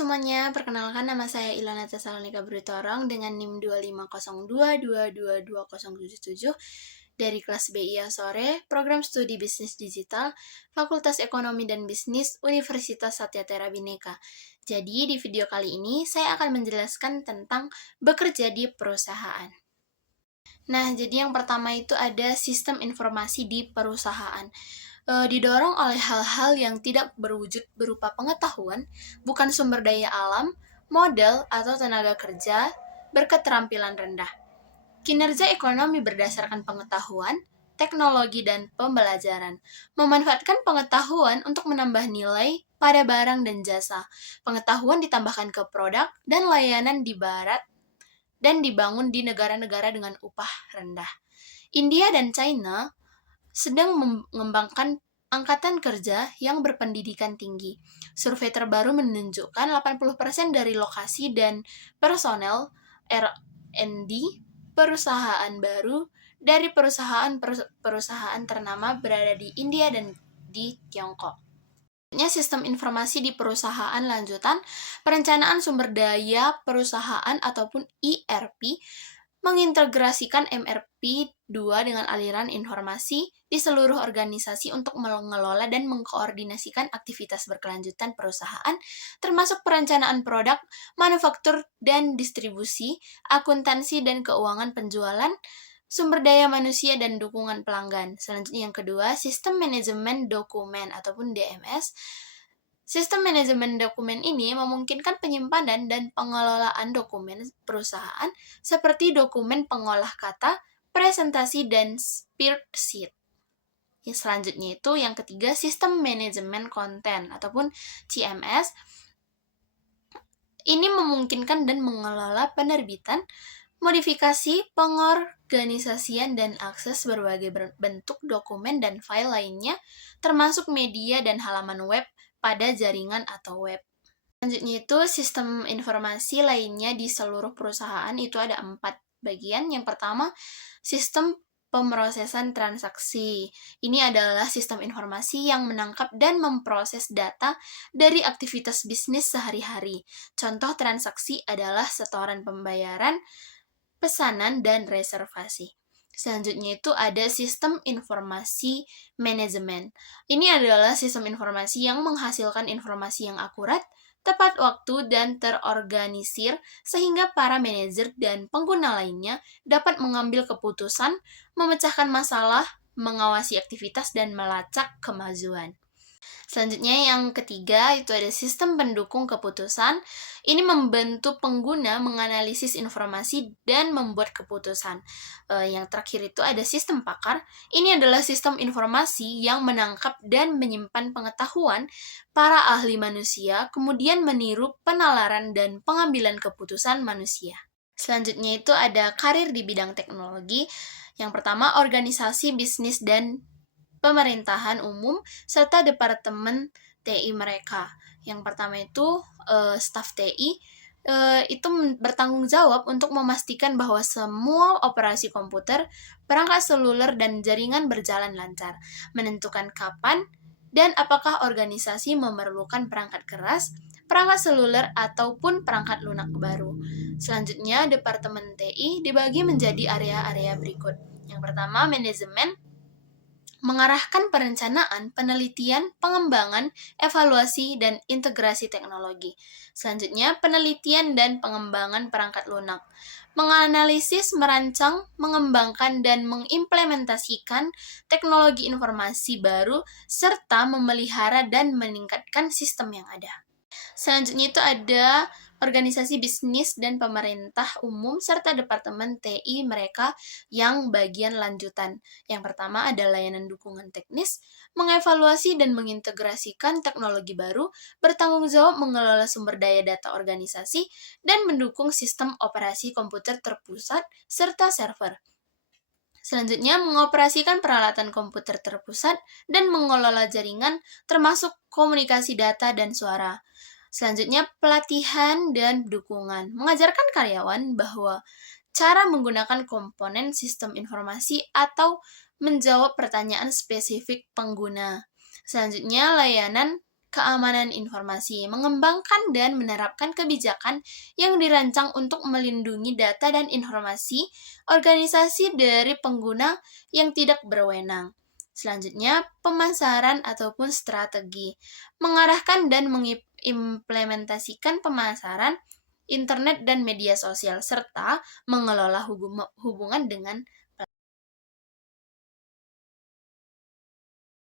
semuanya, perkenalkan nama saya Ilana Tesalonika Brutorong dengan NIM 250222220077 dari kelas BIA Sore, Program Studi Bisnis Digital, Fakultas Ekonomi dan Bisnis, Universitas Satyatera Bhinneka. Jadi, di video kali ini saya akan menjelaskan tentang bekerja di perusahaan. Nah, jadi yang pertama itu ada sistem informasi di perusahaan. Didorong oleh hal-hal yang tidak berwujud berupa pengetahuan, bukan sumber daya alam, modal, atau tenaga kerja berketerampilan rendah. Kinerja ekonomi berdasarkan pengetahuan, teknologi, dan pembelajaran. Memanfaatkan pengetahuan untuk menambah nilai pada barang dan jasa. Pengetahuan ditambahkan ke produk dan layanan di barat dan dibangun di negara-negara dengan upah rendah. India dan China sedang mengembangkan angkatan kerja yang berpendidikan tinggi. Survei terbaru menunjukkan 80% dari lokasi dan personel R&D perusahaan baru dari perusahaan ternama berada di India dan di Tiongkok. Sistem informasi di perusahaan lanjutan, perencanaan sumber daya perusahaan ataupun ERP, mengintegrasikan MRP2 dengan aliran informasi di seluruh organisasi untuk mengelola dan mengkoordinasikan aktivitas berkelanjutan perusahaan, termasuk perencanaan produk, manufaktur dan distribusi, akuntansi dan keuangan penjualan, sumber daya manusia dan dukungan pelanggan. Selanjutnya yang kedua, sistem manajemen dokumen ataupun DMS. Sistem manajemen dokumen ini memungkinkan penyimpanan dan pengelolaan dokumen perusahaan seperti dokumen pengolah kata, presentasi, dan spreadsheet. Yang selanjutnya itu yang ketiga, sistem manajemen konten ataupun CMS. Ini memungkinkan dan mengelola penerbitan, modifikasi, pengorganisasian, dan akses berbagai bentuk dokumen dan file lainnya, termasuk media dan halaman web pada jaringan atau web. Selanjutnya itu sistem informasi lainnya di seluruh perusahaan itu ada 4 bagian. Yang pertama, sistem pemrosesan transaksi. Ini adalah sistem informasi yang menangkap dan memproses data dari aktivitas bisnis sehari-hari. Contoh transaksi adalah setoran pembayaran, pesanan, dan reservasi. Selanjutnya itu ada sistem informasi manajemen. Ini adalah sistem informasi yang menghasilkan informasi yang akurat, tepat waktu, dan terorganisir sehingga para manajer dan pengguna lainnya dapat mengambil keputusan, memecahkan masalah, mengawasi aktivitas, dan melacak kemajuan. Selanjutnya yang ketiga itu ada sistem pendukung keputusan. Ini membantu pengguna menganalisis informasi dan membuat keputusan. Yang terakhir itu ada sistem pakar. Ini adalah sistem informasi yang menangkap dan menyimpan pengetahuan para ahli manusia, kemudian meniru penalaran dan pengambilan keputusan manusia. Selanjutnya itu ada karir di bidang teknologi. Yang pertama, organisasi bisnis dan pemerintahan umum, serta departemen TI mereka. Yang pertama itu staf TI itu bertanggung jawab untuk memastikan bahwa semua operasi komputer, perangkat seluler, dan jaringan berjalan lancar, menentukan kapan dan apakah organisasi memerlukan perangkat keras, perangkat seluler, ataupun perangkat lunak baru. Selanjutnya, Departemen TI dibagi menjadi area-area berikut. Yang pertama, manajemen, mengarahkan perencanaan, penelitian, pengembangan, evaluasi, dan integrasi teknologi. Selanjutnya, penelitian dan pengembangan perangkat lunak. Menganalisis, merancang, mengembangkan, dan mengimplementasikan teknologi informasi baru, serta memelihara dan meningkatkan sistem yang ada. Selanjutnya itu ada organisasi bisnis dan pemerintah umum serta departemen TI mereka yang bagian lanjutan. Yang pertama ada layanan dukungan teknis, mengevaluasi dan mengintegrasikan teknologi baru, bertanggung jawab mengelola sumber daya data organisasi, dan mendukung sistem operasi komputer terpusat serta server. Selanjutnya, mengoperasikan peralatan komputer terpusat dan mengelola jaringan, termasuk komunikasi data dan suara. Selanjutnya, pelatihan dan dukungan. Mengajarkan karyawan bahwa cara menggunakan komponen sistem informasi atau menjawab pertanyaan spesifik pengguna. Selanjutnya, layanan keamanan informasi, mengembangkan dan menerapkan kebijakan yang dirancang untuk melindungi data dan informasi organisasi dari pengguna yang tidak berwenang. Selanjutnya, pemasaran ataupun strategi. Mengarahkan dan mengimplementasikan pemasaran internet dan media sosial serta mengelola hubungan dengan